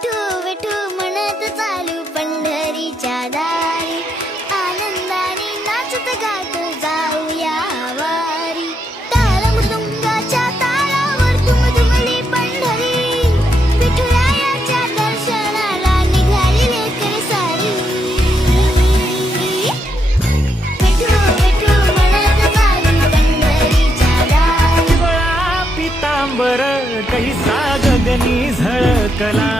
विठू विठू म्हणत चालू पंढरीच्या दारी, आनंदाने नाचत गात जाऊया वारी. ताल मृदुंगाच्या तालावर दुमदुमली पंढरी, विठुरायाच्या दर्शनाला निघाली लेकरे सारी. विठू विठू म्हणत चालू पंढरीच्या दारी. पिवळा पितांबर कैसा गगनी झळकला,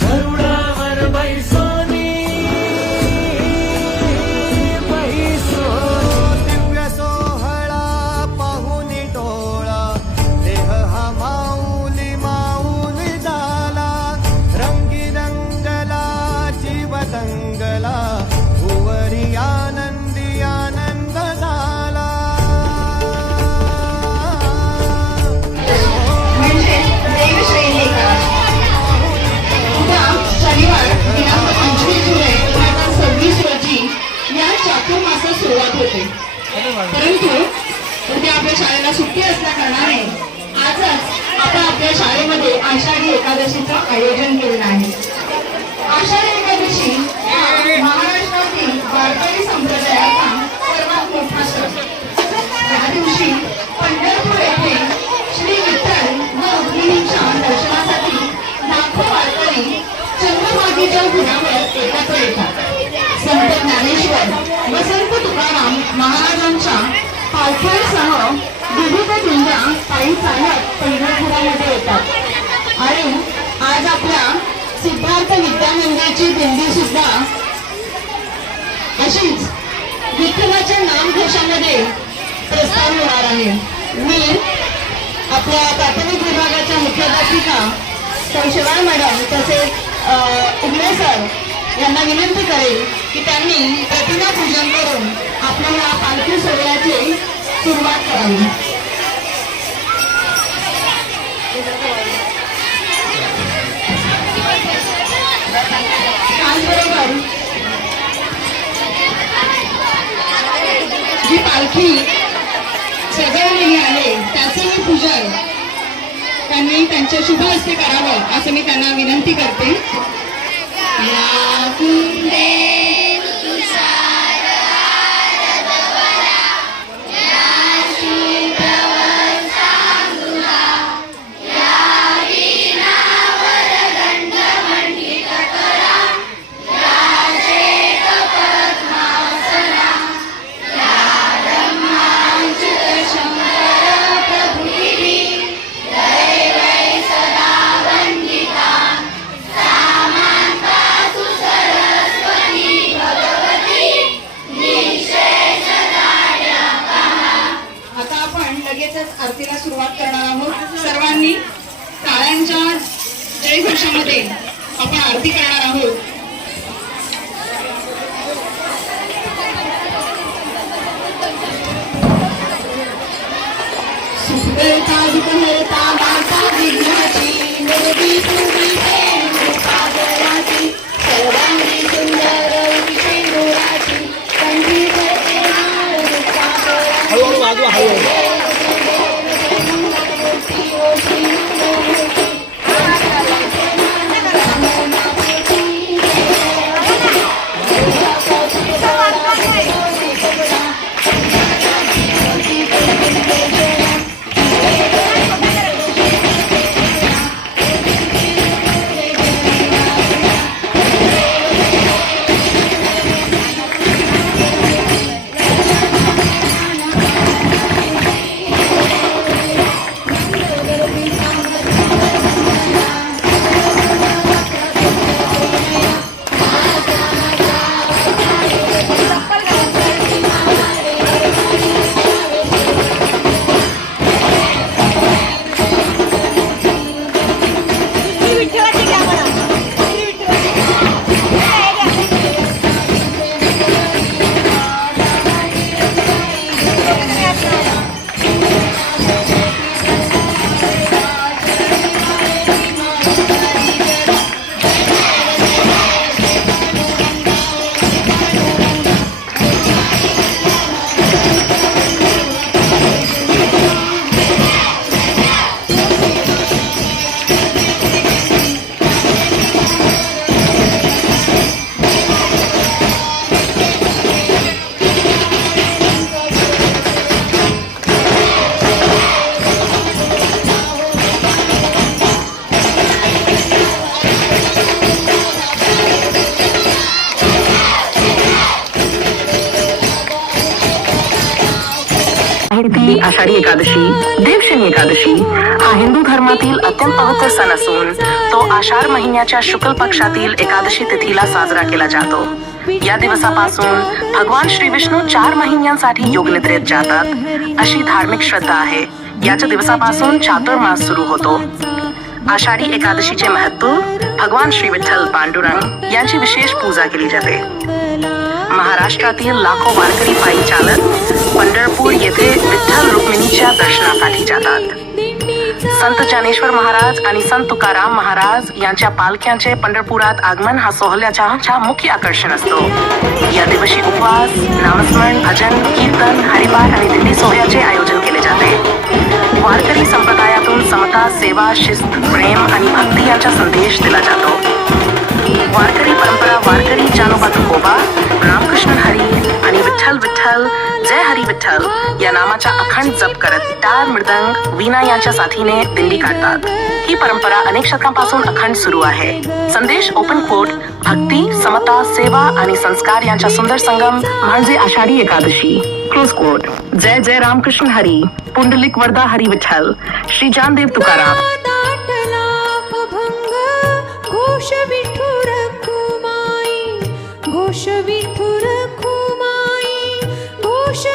गरुडावर बैसोनी दिव्य सोहळा पाहुनी टोळा, देह हा माऊली माऊली झाला. रंगी रंगला जीव दंगला, भुवरी आनंदी आनंद झाला. म्हणजे देवश्री एकादशी. उद्या शनिवार दिनांक 25 जुलै 2026 रोजी या चातुर्मासास सुरुवात होते. परंतु उद्या आपल्या शाळेला सुट्टी असल्या कारणाने आजच आपण आपल्या शाळेमध्ये आषाढी एकादशीचं आयोजन केलेलं आहे. आषाढी एकादशी हा महाराष्ट्रातील वारकरी संप्रदायाचा सर्वात मोठा सण. या दिवशी पंढरपूर येथे श्री विठ्ठल व रुक्मिणीच्या दर्शनासाठी लाखो वारकरी चंद्रभागेच्या घोड्यावर एकत्र येतात. संत ज्ञानेश्वर व संत तुकाराम महाराजांच्या पालख्यांसह विविध दिंड्या पायी चालत पंढरपुरामध्ये येतात. आणि आज आपल्या सिद्धार्थ विद्यामंदिराची दिंडी सुद्धा अशीच विठ्ठलाच्या नामघोषामध्ये प्रस्थान होणार आहे. मी आपल्या प्राथमिक विभागाच्या मुख्याध्यापिका शिवाय मॅडम तसेच उगले सर यांना विनंती करेल की त्यांनी प्रतिमा पूजन करून आपल्या या पालखी सोहळ्याची सुरुवात करावी. त्याचबरोबर जी पालखी सजवलेली आहे त्याचेही पूजन त्यांनी त्यांच्या शुभ हस्ते करावं असं मी त्यांना विनंती करते. या कुंडे आरतीला सुरुवात करणार आहोत. सर्वांनी टाळ्यांच्या जयघोषामध्ये आपण आरती करणार आहोत. सुखदेवता विघ्नहर्ता माता विघ्नाची, निर्भी पूर्वी सर्वांगी सुंदर विषेंदुराची, कंठी धरते हार रुपादराची. ती आषाढी एकादशी देवशनी एकादशी हा हिंदू धर्मातील अत्यंत पवित्र सण असून तो आषाढ महिन्याच्या शुक्ल पक्षातील एकादशी तिथीला साजरा केला जातो. या दिवसापासून भगवान श्री विष्णू 4 महिन्यांसाठी योगनिद्रेत जातात अशी धार्मिक श्रद्धा आहे. याच्या दिवसापासून चातुर्मास सुरू होतो. आषाढी एकादशीचे महत्व भगवान श्री विठ्ठल पांडुरंग यांची विशेष पूजा केली जाते. महाराष्ट्रातील लाखो वारकरी पायी चालत पंढरपूर येथे विठ्ठल रुक्मिणीच्या दर्शनासाठी जातात. संत ज्ञानेश्वर महाराज आणि संत तुकाराम महाराज यांच्या पालख्यांचे पंढरपुरात आगमन हा सोहळ्याचा मुख्य आकर्षण असतो. या दिवशी उपवास, नामस्मरण, भजन, कीर्तन, हरिपाठ आणि दिंडी सोहळ्याचे आयोजन केले जाते. वारकरी संप्रदायातून समता, सेवा, शिस्त, प्रेम आणि भक्ती यांचा संदेश दिला जातो. वारकरी परंपरा वारकरी जानोबा तुकोबा, रामकृष्ण हरी आणि विठ्ठल विठ्ठल, जय हरी विठ्ठल या नामाचा अखंड जप करत टाळ, मृदंग, वीणा यांच्या साथीने दिंडी काढतात. ही परंपरा अनेक शतकांपासून अखंड सुरू आहे. संदेश ओपन कोट भक्ती, समता, सेवा आणि संस्कार यांचा सुंदर संगम म्हणजे आषाढी एकादशी. क्लोज कोट जय जय रामकृष्ण हरी, पुंडलिक वरदा हरी विठ्ठल, श्री जानदेव तुकाराम. दाटला अभंग घोष विठुर खुमाई, घोष विठुर खुमाई, घोष